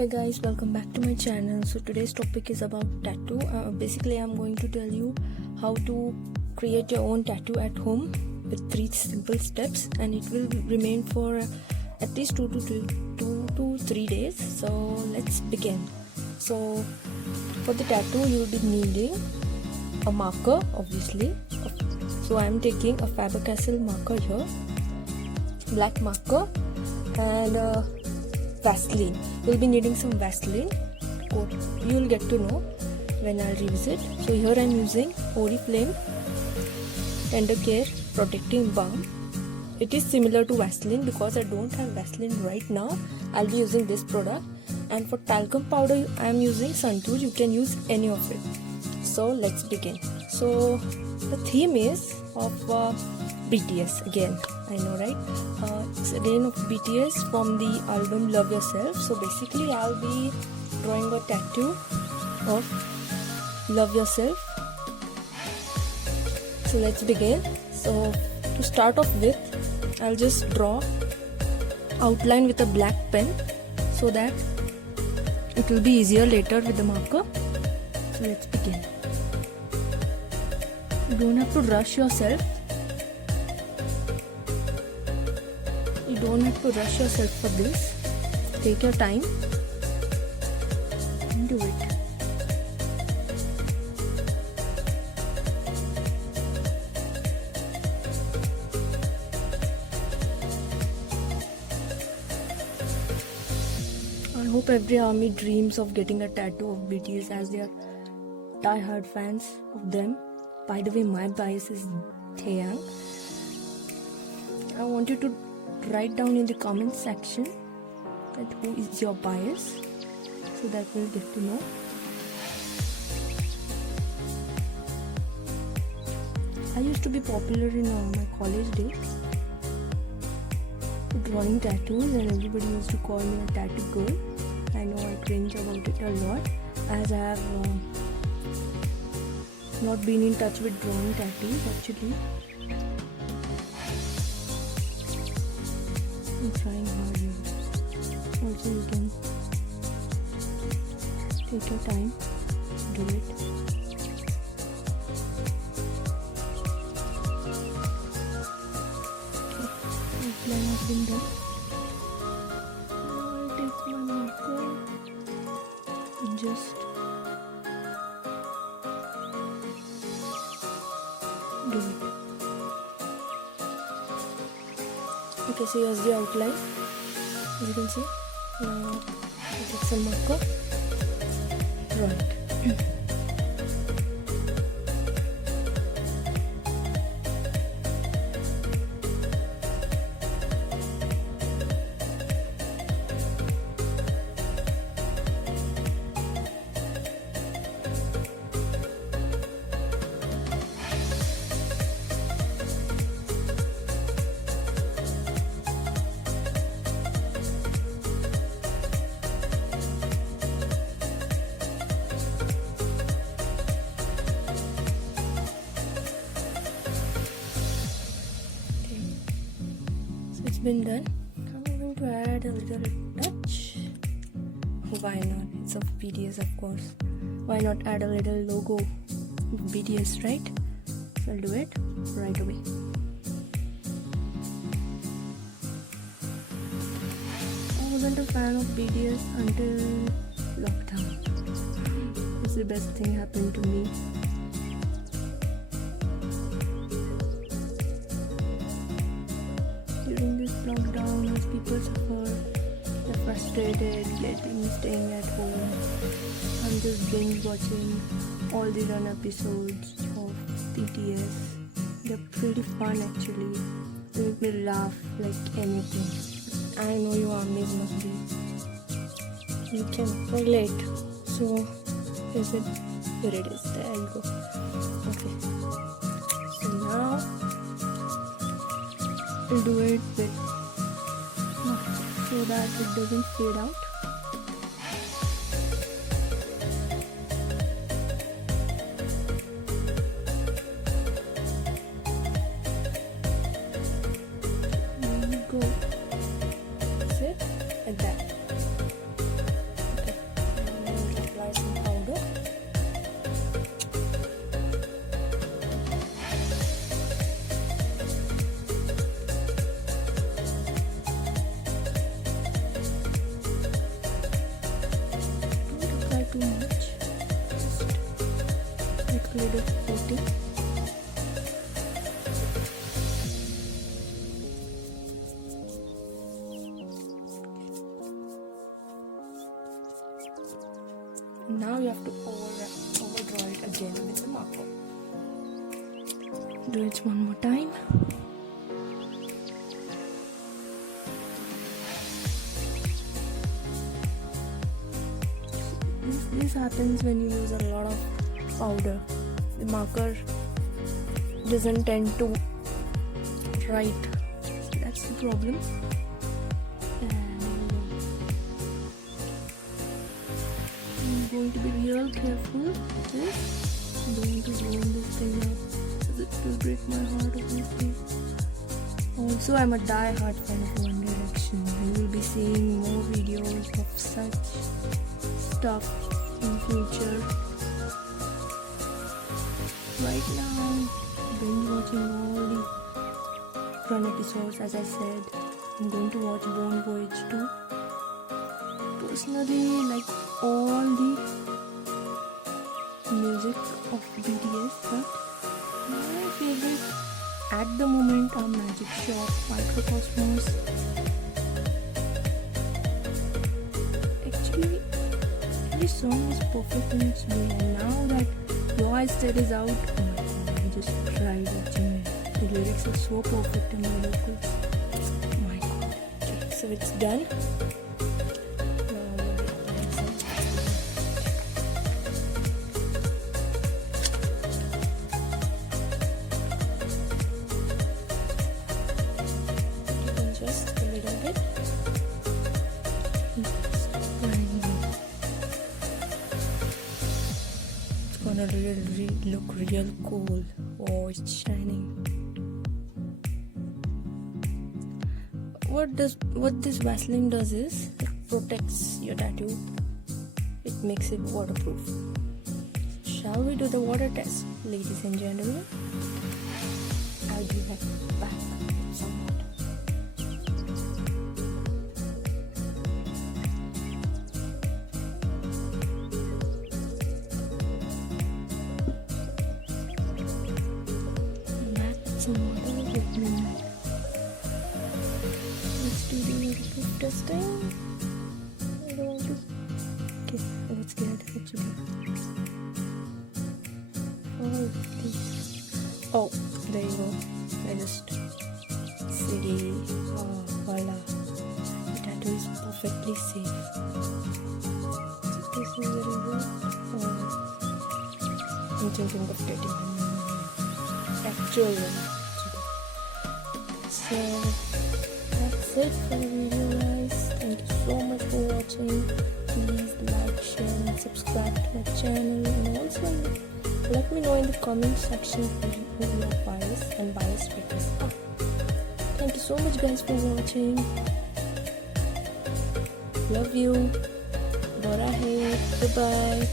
Hey guys, welcome back to my channel. So today's topic is about tattoo. Basically I'm going to tell you how to create your own tattoo at home with 3 simple steps, and it will remain for at least 2 to 3 days. So let's begin. So for the tattoo you will be needing a marker, obviously. So I am taking a Faber-Castell marker here, black marker, and Vaseline. You'll be needing some Vaseline. You'll get to know when I'll revisit. So here I'm using Oriflame Tender Care Protecting Balm. It is similar to Vaseline. Because I don't have Vaseline right now, I'll be using this product. And for talcum powder, I am using Santoor. You can use any of it. So let's begin. So the theme is of BTS again. I know, right? It's again of BTS from the album Love Yourself. So basically I'll be drawing a tattoo of Love Yourself. So let's begin. So to start off with, I'll just draw outline with a black pen so that it will be easier later with the marker. So let's begin. You don't have to rush yourself. You don't have to rush yourself for this. Take your time and do it. I hope every army dreams of getting a tattoo of BTS, as they are die-hard fans of them. By the way, my bias is Taeyang. I want you to write down in the comment section that who is your bias, so that we'll get to know. I used to be popular in my college days, drawing tattoos, and everybody used to call me a tattoo girl. I know I cringe about it a lot, as I have not been in touch with drawing tattoos actually. I'm trying hard here. Also, you can take your time, do it. Okay, outline has been done. Now I'll take my marker and just do it. Okay, so here's the outline, as you can see. Now I take some marker, draw it. It's been done. I'm going to add a little touch. Why not? It's of BTS, of course. Why not add a little logo of BTS, right? So I'll do it right away. I wasn't a fan of BTS until lockdown. It's the best thing happened to me. During this lockdown, as people suffer, they're frustrated, staying at home. I'm just binge watching all the run episodes of BTS. They're pretty fun actually. They make me laugh like anything. I know you armies must be. You can relate. So is it? Here it is. There you go. Okay. So now we'll do it with so that it doesn't fade out. There you go. That's it. Like that. instead of 40. Now you have to overdraw it again with the marker. Do it one more time. This happens when you use a lot of powder. The marker doesn't tend to write. That's the problem. I'm going to be real careful with this. I'm going to roll this thing up because it will break my heart, obviously. Also, I'm a die-hard fan of One Direction. You will be seeing more videos of such stuff in future. Right now, binge watching all the run episodes. As I said, I'm going to watch Born Voyage too. Personally, like all the music of BTS, but my favorite at the moment are Magic Shop, Microcosmos. Actually, every song is perfect in its way, and now that Your Eyes Dead is out, oh my god, I just cried watching it. The lyrics are so perfect in the vocals. Oh my god. Okay, so it's done. Just a little bit. It's gonna really look real cool. Oh, it's shining. What this Vaseline does is it protects your tattoo. It makes it waterproof. Shall we do the water test, ladies and gentlemen? I'll be right back with some water. Some water with me. Let's do the waterproof testing. I don't want to. Okay, I was scared actually. Oh, there you go. I just see. Oh, voila. The tattoo is perfectly safe. So this is very good. I'm thinking of getting actual one. So that's it for the video, guys. Thank you so much for watching. Please like, share and subscribe to my channel, and also let me know in the comment section who you are biased and biased because thank you so much, guys, for watching. Love you. Borahae. Goodbye.